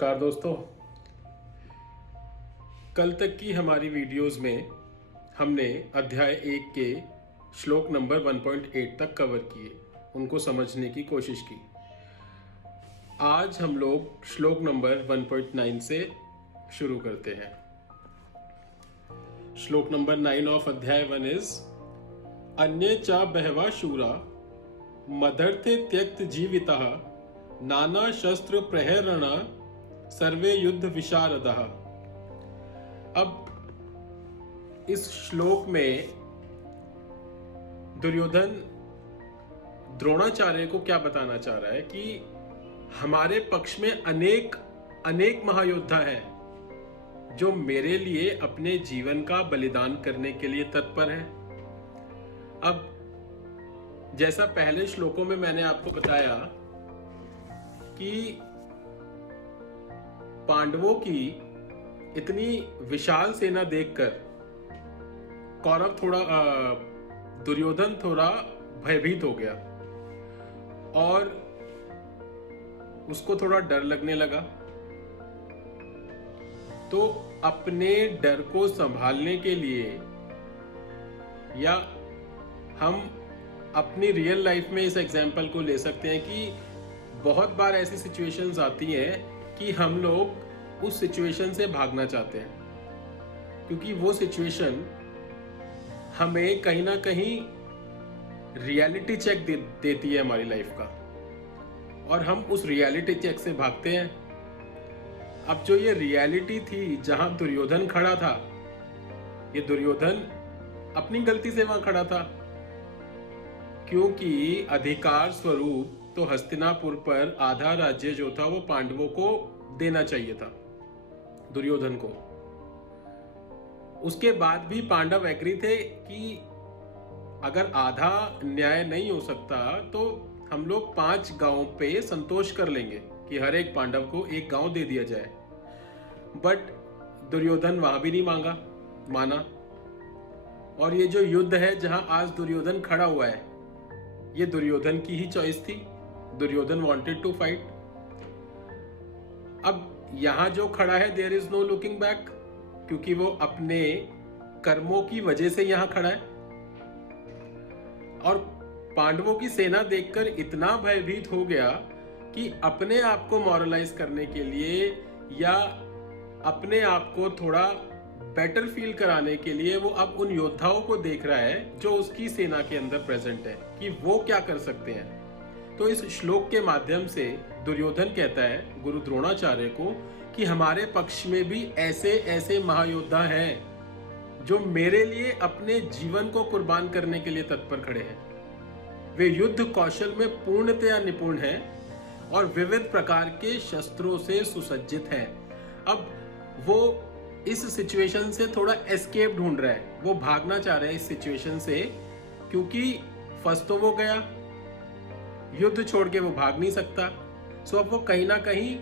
नमस्कार दोस्तों। कल तक की हमारी वीडियोस में हमने अध्याय 1 के श्लोक नंबर 1.8 तक कवर किए, उनको समझने की कोशिश की। आज हम लोग श्लोक नंबर 1.9 से शुरू करते हैं। श्लोक नंबर 9 ऑफ अध्याय 1 इज अन्ये च बहवा शूरा मदर्थे त्यक्त जीवितः नाना शस्त्र प्रहरण सर्वे युद्ध विशारदः। अब इस श्लोक में दुर्योधन द्रोणाचार्य को क्या बताना चाह रहा है कि हमारे पक्ष में अनेक अनेक महायोद्धा हैं जो मेरे लिए अपने जीवन का बलिदान करने के लिए तत्पर हैं। अब जैसा पहले श्लोकों में मैंने आपको बताया कि पांडवों की इतनी विशाल सेना देखकर दुर्योधन थोड़ा भयभीत हो गया और उसको थोड़ा डर लगने लगा। तो अपने डर को संभालने के लिए, या हम अपनी रियल लाइफ में इस एग्जाम्पल को ले सकते हैं कि बहुत बार ऐसी सिचुएशंस आती हैं कि हम लोग उस सिचुएशन से भागना चाहते हैं, क्योंकि वो सिचुएशन हमें कहीं ना कहीं रियलिटी चेक देती है हमारी लाइफ का, और हम उस रियलिटी चेक से भागते हैं। अब जो ये रियलिटी थी जहां दुर्योधन खड़ा था, ये दुर्योधन अपनी गलती से वहां खड़ा था, क्योंकि अधिकार स्वरूप तो हस्तिनापुर पर आधा राज्य जो था वो पांडवों को देना चाहिए था, दुर्योधन को। उसके बाद भी पांडव एग्री थे कि अगर आधा न्याय नहीं हो सकता तो हम लोग 5 गांवों पे संतोष कर लेंगे कि हर एक पांडव को एक गांव दे दिया जाए। बट दुर्योधन वहां भी नहीं माना। और ये जो युद्ध है जहां आज दुर्योधन खड़ा हुआ है, ये दुर्योधन की ही चॉइस थी। Duryodhan wanted to fight. अब यहां जो खड़ा है, there is no looking back, क्योंकि वो अपने कर्मों की वजह से यहां खड़ा है। और पांडवों की सेना देखकर इतना भयभीत हो गया कि अपने आप को मॉरलाइज करने के लिए या अपने आप को थोड़ा बेटर फील कराने के लिए वो अब उन योद्धाओं को देख रहा है जो उसकी सेना के अंदर प्रेजेंट है कि वो क्या कर सकते हैं। तो इस श्लोक के माध्यम से दुर्योधन कहता है गुरु द्रोणाचार्य को कि हमारे पक्ष में भी ऐसे ऐसे महायोद्धा हैं जो मेरे लिए अपने जीवन को कुर्बान करने के लिए तत्पर खड़े हैं। वे युद्ध कौशल में पूर्णतया निपुण हैं और विविध प्रकार के शस्त्रों से सुसज्जित हैं। अब वो इस सिचुएशन से थोड़ा एस्केप ढूंढ रहा है, वो भागना चाह रहा है इस सिचुएशन से, क्योंकि फंस तो वो गया, युद्ध छोड़ के वो भाग नहीं सकता। सो अब वो कहीं ना कहीं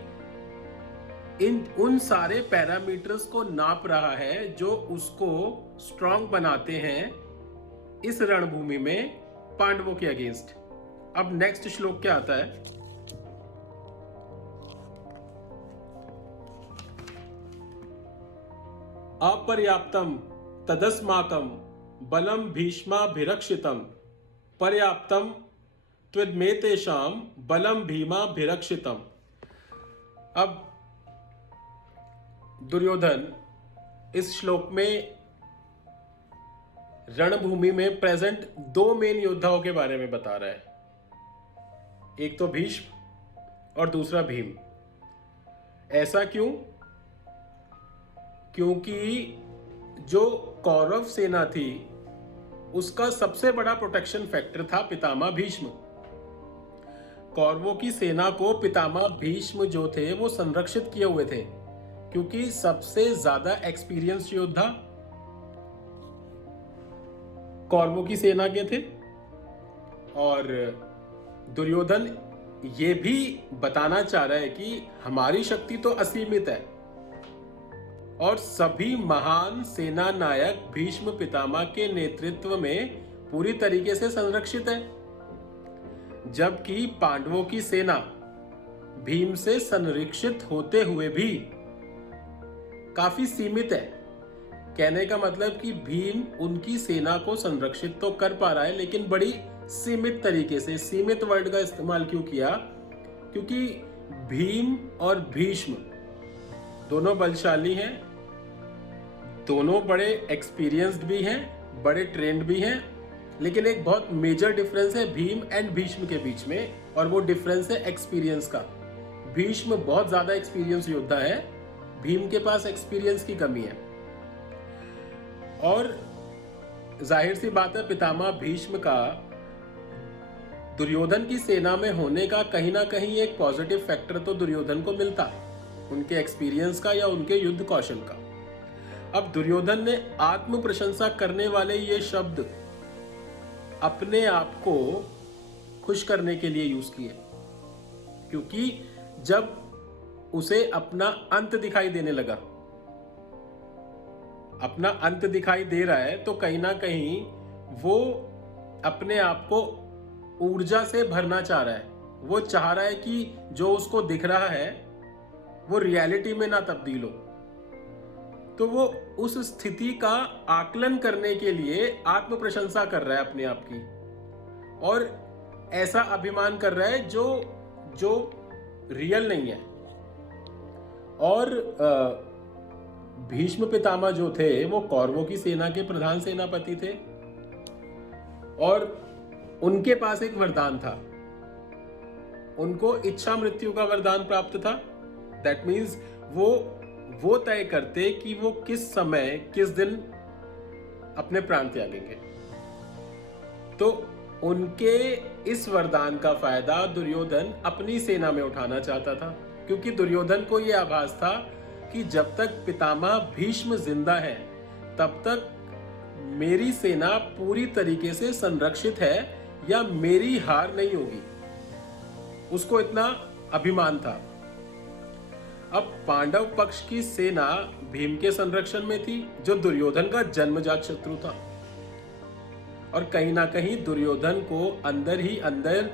उन सारे पैरामीटर्स को नाप रहा है जो उसको स्ट्रांग बनाते हैं इस रणभूमि में पांडवों के अगेंस्ट। अब नेक्स्ट श्लोक क्या आता है? अपर्याप्तम तदस्माकम बलम भीष्माभिरक्षितम पर्याप्तम त्वमेतेषाम बलम भीमाभिरक्षितम। अब दुर्योधन इस श्लोक में रणभूमि में प्रेजेंट 2 मेन योद्धाओं के बारे में बता रहा है, एक तो भीष्म और दूसरा भीम। ऐसा क्यों? क्योंकि जो कौरव सेना थी उसका सबसे बड़ा प्रोटेक्शन फैक्टर था पितामह भीष्म। कौरवों की सेना को पितामह भीष्म जो थे वो संरक्षित किए हुए थे, क्योंकि सबसे ज्यादा एक्सपीरियंस योद्धा कौरवों की सेना के थे। और दुर्योधन ये भी बताना चाह रहा है कि हमारी शक्ति तो असीमित है और सभी महान सेना नायक भीष्म पितामह के नेतृत्व में पूरी तरीके से संरक्षित है, जबकि पांडवों की सेना भीम से संरक्षित होते हुए भी काफी सीमित है। कहने का मतलब कि भीम उनकी सेना को संरक्षित तो कर पा रहा है, लेकिन बड़ी सीमित तरीके से। सीमित वर्ड का इस्तेमाल क्यों किया? क्योंकि भीम और भीष्म दोनों बलशाली हैं, दोनों बड़े एक्सपीरियंस्ड भी हैं, बड़े ट्रेंड भी हैं, लेकिन एक बहुत मेजर डिफरेंस है भीम एंड भीष्म के बीच में, और वो डिफरेंस है एक्सपीरियंस का। भीष्म बहुत ज्यादा एक्सपीरियंस योद्धा है, भीम के पास एक्सपीरियंस की कमी है। और जाहिर सी बात है, पितामह भीष्म का दुर्योधन की सेना में होने का कहीं ना कहीं एक पॉजिटिव फैक्टर तो दुर्योधन को मिलता, उनके एक्सपीरियंस का या उनके युद्ध कौशल का। अब दुर्योधन ने आत्म प्रशंसा करने वाले ये शब्द अपने आप को खुश करने के लिए यूज किए, क्योंकि जब उसे अपना अंत दिखाई देने लगा, अपना अंत दिखाई दे रहा है, तो कहीं ना कहीं वो अपने आप को ऊर्जा से भरना चाह रहा है। वो चाह रहा है कि जो उसको दिख रहा है वो रियलिटी में ना तब्दील हो। तो वो उस स्थिति का आकलन करने के लिए आत्म प्रशंसा कर रहा है अपने आप की, और ऐसा अभिमान कर रहा है जो रियल नहीं है। और भीष्म पितामह जो थे वो कौरवों की सेना के प्रधान सेनापति थे, और उनके पास एक वरदान था, उनको इच्छा मृत्यु का वरदान प्राप्त था। दैट मीन्स वो तय करते कि वो किस समय किस दिन अपने प्राण त्यागेंगे। तो उनके इस वरदान का फायदा दुर्योधन अपनी सेना में उठाना चाहता था, क्योंकि दुर्योधन को यह आभास था कि जब तक पितामह भीष्म जिंदा है तब तक मेरी सेना पूरी तरीके से संरक्षित है या मेरी हार नहीं होगी। उसको इतना अभिमान था। अब पांडव पक्ष की सेना भीम के संरक्षण में थी, जो दुर्योधन का जन्मजात शत्रु था, और कहीं ना कहीं दुर्योधन को अंदर ही अंदर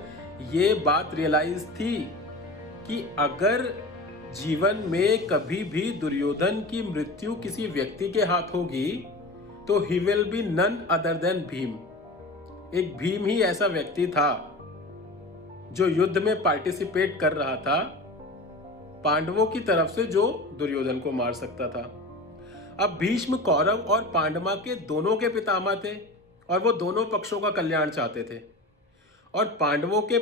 ये बात रियलाइज थी कि अगर जीवन में कभी भी दुर्योधन की मृत्यु किसी व्यक्ति के हाथ होगी तो he will be none other than Bhim. एक भीम ही ऐसा व्यक्ति था जो युद्ध में पार्टिसिपेट कर रहा था पांडवों की तरफ से, जो दुर्योधन को मार सकता था। अब भीष्म कौरव और पांडवा के दोनों के पितामह थे, और वो दोनों पक्षों का कल्याण चाहते थे, और पांडवों के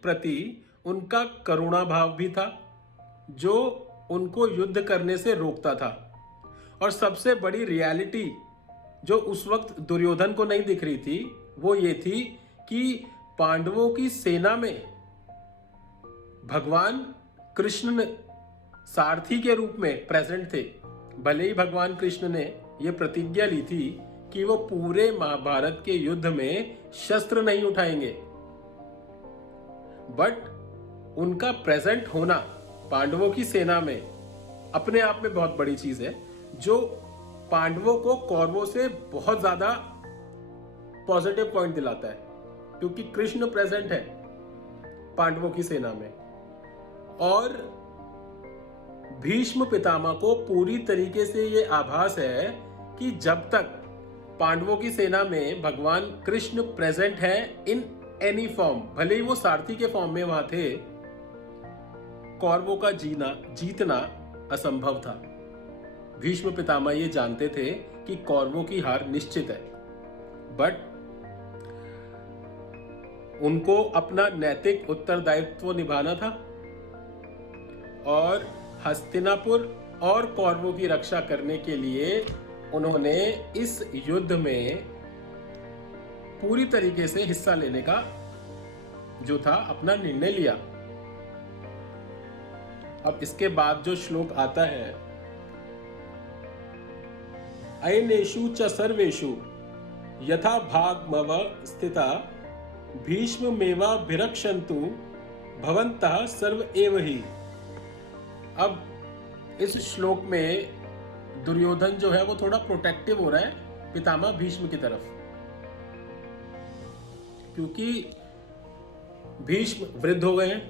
प्रति उनका करुणा भाव भी था जो उनको युद्ध करने से रोकता था। और सबसे बड़ी रियलिटी जो उस वक्त दुर्योधन को नहीं दिख रही थी वो ये थी कि पांडवों की सेना में भगवान कृष्ण सारथी के रूप में प्रेजेंट थे। भले ही भगवान कृष्ण ने यह प्रतिज्ञा ली थी कि वो पूरे महाभारत के युद्ध में शस्त्र नहीं उठाएंगे, बट उनका प्रेजेंट होना पांडवों की सेना में अपने आप में बहुत बड़ी चीज है, जो पांडवों को कौरवों से बहुत ज्यादा पॉजिटिव पॉइंट दिलाता है, क्योंकि कृष्ण प्रेजेंट है पांडवों की सेना में। और भीष्म पितामह को पूरी तरीके से यह आभास है कि जब तक पांडवों की सेना में भगवान कृष्ण प्रेजेंट है इन एनी फॉर्म, भले ही वो सारथी के फॉर्म में वहां थे, कौरवों का जीतना असंभव था। भीष्म पितामह ये जानते थे कि कौरवों की हार निश्चित है, बट उनको अपना नैतिक उत्तरदायित्व निभाना था, और हस्तिनापुर और कौरवों की रक्षा करने के लिए उन्होंने इस युद्ध में पूरी तरीके से हिस्सा लेने का जो था अपना निर्णय लिया। अब इसके बाद जो श्लोक आता है, अयनेषु च सर्वेषु यथा भागमव स्थिता भीष्ममेवाभिरक्षन्तु भवन्तः सर्व एव हि। अब इस श्लोक में दुर्योधन जो है वो थोड़ा प्रोटेक्टिव हो रहा है पितामह भीष्म की तरफ, क्योंकि भीष्म वृद्ध हो गए हैं,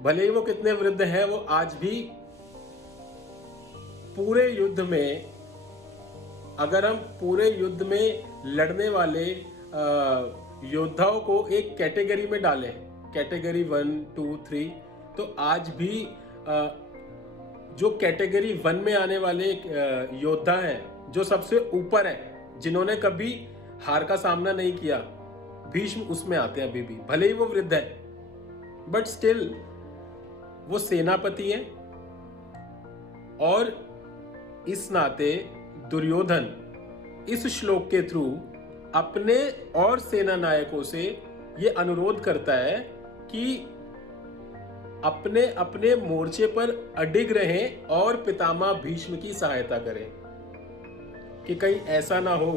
भले ही वो कितने वृद्ध हैं, वो आज भी पूरे युद्ध में, अगर हम पूरे युद्ध में लड़ने वाले योद्धाओं को एक कैटेगरी में डालें, कैटेगरी 1, 2, 3, तो आज भी जो कैटेगरी 1 में आने वाले योद्धा हैं, जो सबसे ऊपर हैं, जिन्होंने कभी हार का सामना नहीं किया, भीष्म उसमें आते हैं अभी भी। भले ही वो वृद्ध है, बट स्टिल वो सेनापति है। और इस नाते दुर्योधन इस श्लोक के थ्रू अपने और सेना नायकों से ये अनुरोध करता है कि अपने अपने मोर्चे पर अडिग रहें और पितामह भीष्म की सहायता करें, कि कहीं ऐसा ना हो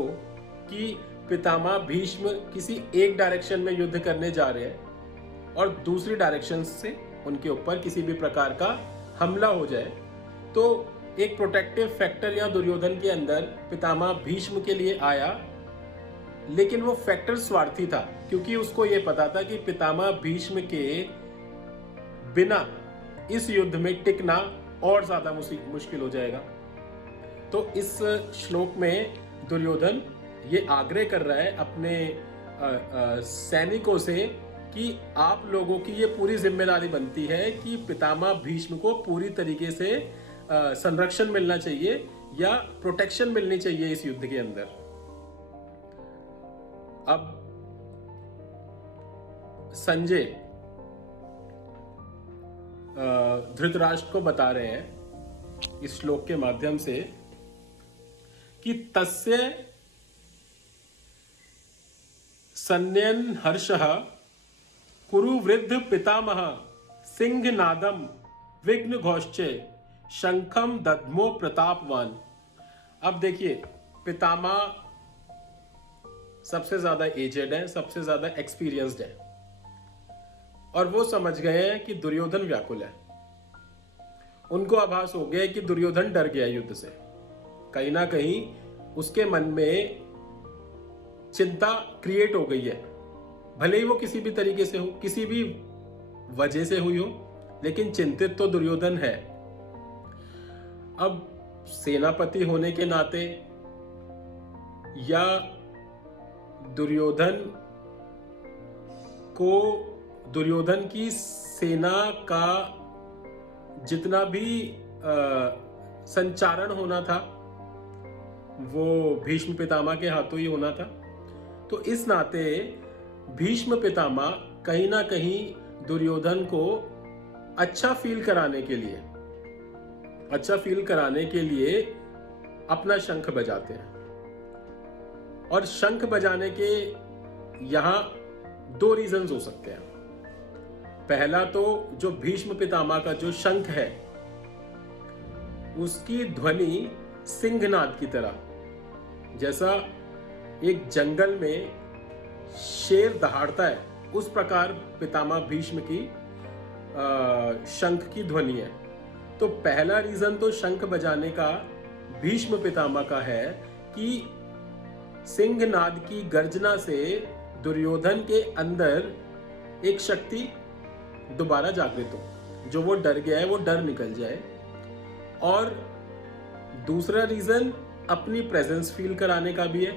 कि पितामह भीष्म किसी एक डायरेक्शन में युद्ध करने जा रहे हैं और दूसरी डायरेक्शन से उनके ऊपर किसी भी प्रकार का हमला हो जाए। तो एक प्रोटेक्टिव फैक्टर यहाँ दुर्योधन के अंदर पितामह भीष्म के लिए आया, लेकिन वो फैक्टर स्वार्थी था, क्योंकि उसको ये पता था कि पितामह भीष्म के बिना इस युद्ध में टिकना और ज्यादा मुश्किल हो जाएगा। तो इस श्लोक में दुर्योधन ये आग्रह कर रहा है अपने सैनिकों से कि आप लोगों की ये पूरी जिम्मेदारी बनती है कि पितामह भीष्म को पूरी तरीके से संरक्षण मिलना चाहिए या प्रोटेक्शन मिलनी चाहिए इस युद्ध के अंदर। अब संजय धृतराष्ट्र को बता रहे हैं इस श्लोक के माध्यम से कि तस्य सन्यन हर्षः कुरु वृद्ध पितामह सिंहनादम विघ्न घोषचे शंखम दद्मो प्रतापवान। अब देखिए, पितामह सबसे ज्यादा एजेड है, सबसे ज्यादा एक्सपीरियंस्ड है, और वो समझ गए हैं कि दुर्योधन व्याकुल है। उनको आभास हो गया कि दुर्योधन डर गया युद्ध से। कहीं ना कहीं उसके मन में चिंता क्रिएट हो गई है, भले ही वो किसी भी तरीके से हो, किसी भी वजह से हुई हो, लेकिन चिंतित तो दुर्योधन है। अब सेनापति होने के नाते या दुर्योधन की सेना का जितना भी संचारण होना था वो भीष्म पितामह के हाथों ही होना था। तो इस नाते भीष्म पितामह कहीं ना कहीं दुर्योधन को अच्छा फील कराने के लिए अपना शंख बजाते हैं। और शंख बजाने के यहां दो रीजंस हो सकते हैं। पहला तो जो भीष्म पितामह का जो शंख है उसकी ध्वनि सिंहनाद की तरह, जैसा एक जंगल में शेर दहाड़ता है उस प्रकार पितामह भीष्म की शंख की ध्वनि है। तो पहला रीजन तो शंख बजाने का भीष्म पितामह का है कि सिंहनाद की गर्जना से दुर्योधन के अंदर एक शक्ति दोबारा जागृत हो, जो वो डर गया है वो डर निकल जाए। और दूसरा रीजन अपनी प्रेजेंस फील कराने का भी है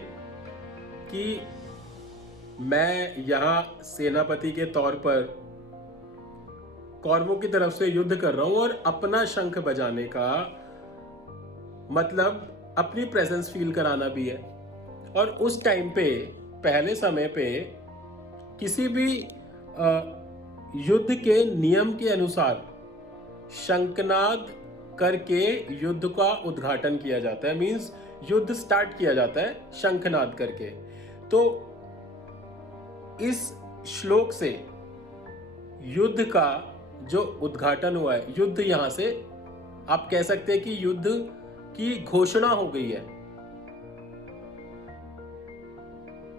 कि मैं यहां सेनापति के तौर पर कौरवों की तरफ से युद्ध कर रहा हूं, और अपना शंख बजाने का मतलब अपनी प्रेजेंस फील कराना भी है। और उस टाइम पे, पहले समय पे, किसी भी युद्ध के नियम के अनुसार शंखनाद करके युद्ध का उद्घाटन किया जाता है, मींस युद्ध स्टार्ट किया जाता है शंखनाद करके। तो इस श्लोक से युद्ध का जो उद्घाटन हुआ है, युद्ध यहां से आप कह सकते हैं कि युद्ध की घोषणा हो गई है।